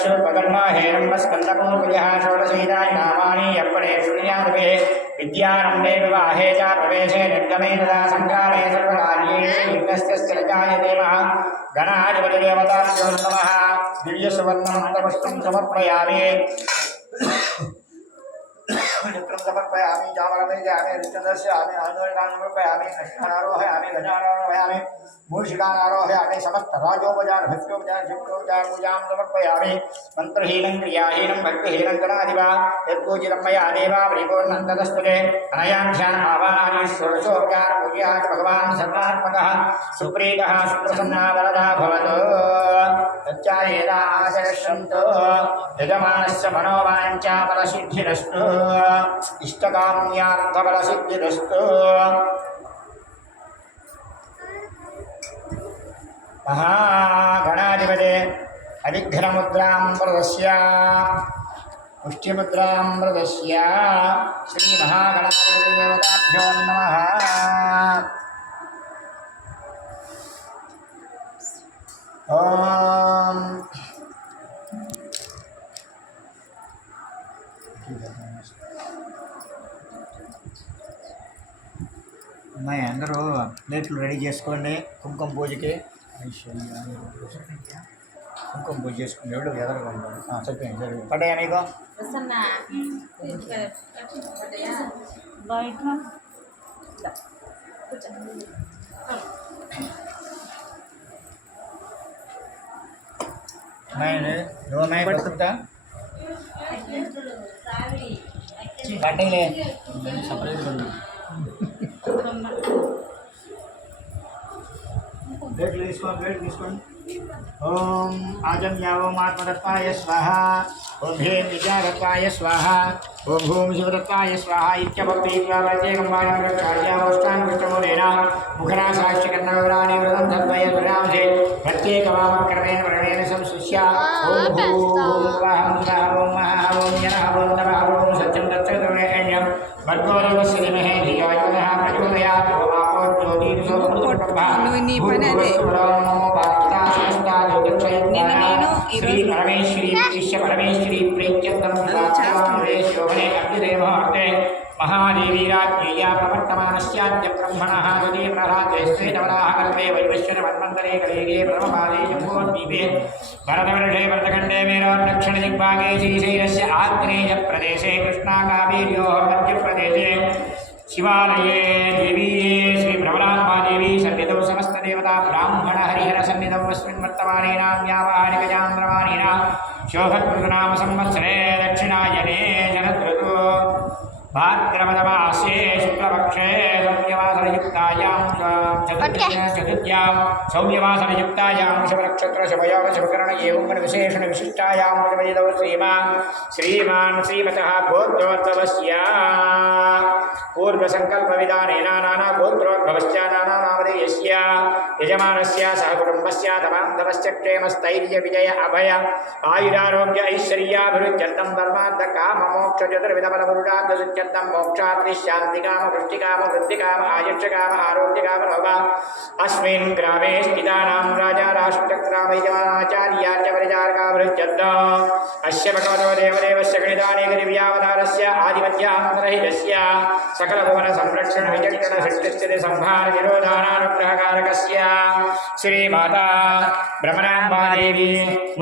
शूर्पकर्णो हेरम्बस्कन्दपूर्वजः षोडशैतानि नामानि यप्पणे शृणुयामहे विद्यारम्भे विवाहे च प्रवेशे निर्गमे तथा सङ्काले सर्वकार्येषु विघ्नस्य जायते गणाधिपतिदेवताभ्यो नमः दिव्यसुवर्णमन्तपुष्पं समर्पयामि चित्रं समर्पयामि चामरमेजामि रुचन्दस्यामि आन्दोलनान् समर्पयामि अष्टानारोहयामि गजानारोहयामि मूषिकानारोहयामि समस्तराजोपचार भक्त्योपचार शिष्टोपचार पूजां समर्पयामि मन्त्रहीनं क्रियाहीनं भक्तिहीनं गणाधिपा यत्पूजितं मया देवा परिपूर्णं तदस्तुते अनयां ध्यानभावानानि षोडशोपचार पूजयात् भगवान् सर्वात्मकः सुप्रीतः सुप्रसन्नः वरदः भवतु तच्चायेदा आचरिष्यन्तु यजमानस्य मनोवाञ्छा फलसिद्धिरस्तु इष्टकाम्यार्थफलसिद्धिरस्तु महागणाधिपते अविघ्नमुद्रां प्रदर्श्य पुष्टिमुद्रां प्रदर्श्य श्रीमहागणाधिपतिदेवताभ्यो नमः। ओम అమ్మాయి అందరూ ప్లేట్లు రెడీ చేసుకోండి కుంకుమ పూజకి కుంకుమ పూజ చేసుకోండి ఎవరు ఎదరగా ఉంటారు చెప్పండి పడ్డాయా మీకు मैं पड़ता ले सपरेट कर प्लेट ओम आजन्यावमात्मदत्ताय स्वाहा ओम ह्रीं विद्यादत्ताय स्वाहा ओम भूम शिवदत्ताय स्वाहा इत्यवक्तीर्वाचेकम्बाणिमृत्यावष्टाङ्गुष्टमूलेन मुखनासाक्षिकर्णविवराणि व्रतं तद्वय दुरांसे प्रत्येकवामक्रमेण वर्णेन संसृश्य ओम भूम वहं स्वः ओम महः ओम जनः ओम तपः ओम सत्यं तत्सवितुर्वरेण्यं भर्गो देवस्य धीमहि धियो यो नः प्रचोदयात् ओम आपो ज्योतिर्सोमप्रभः श्री परमेश्वरी विश्व परमेश्वरी प्रेत्यर्थम शोभने अग्निदेवहर्ते महादेवी राज्ञेया प्रवर्तमानस्याद्य ब्रह्मणः द्वितीय प्रहलादे श्वेतवराह कल्पे वैवस्वत मन्वन्तरे कलियुगे ब्रह्मपादे जम्बूद्वीपे भरतवर्षे भरतखण्डे मेरोदक्षिणदिग्भागे श्रीशैलस्य आग्नेयप्रदेशे कृष्णाकावेर्योः मध्यप्रदेशे शिवालये देवी श्री प्रबलाम्बादेवी सन्निधौ समस्तदेवता ब्राह्मण हरिहर सन्निधौ अस्मिन् वर्तमानेनां व्यावहारिकजान्द्रमाणिना शोभकृतनाम संवत्सरे दक्षिणायने शरदृतु भाद्रपदमासे शुक्लपक्षे सौम्यवासरयुक्तायां चतुर्थ्यां सौम्यवासरयुक्तायां शुभनक्षत्रशुभयोग शुभकर्ण एवं विशेषणविशिष्टायां शुभयदौ श्रीमान् श्रीमतः गोत्रोद्भवस्य पूर्वसङ्कल्पविधानेन नाना गोत्रोद्भवस्य नाना नामधेयस्य यजमानस्य सहकुटुम्बस्य तमान्तवस्य क्षेमस्थैर्यविजय अभय आयुरारोग्य ऐश्वर्याभिवृद्ध्यर्थं धर्मार्थकाममोक्षचतुर्विधफलपुरुषार्थसिद्ध्यर्थं मोक्षाद्रिशान्तिकाम वृष्टिकाम वृद्धिकाम आयुष्यकाम आरोग्यकाम नव अस्मिन् ग्रामे स्थितानां राजा राष्ट्रग्रामयजमानाचार्याच्च परिचारकाभिवृद्ध्यर्थम् अस्य भगवतो देवदेवस्य गणितानेकदिव्यावतारस्य आदिमध्यान्तरहितस्य सकलभुवन संरक्षण विचक्षण सृष्टिस्थिति संहार निरोधानानुग्रहकारकस्य श्रीमाता ब्रह्मणाम्बा देवी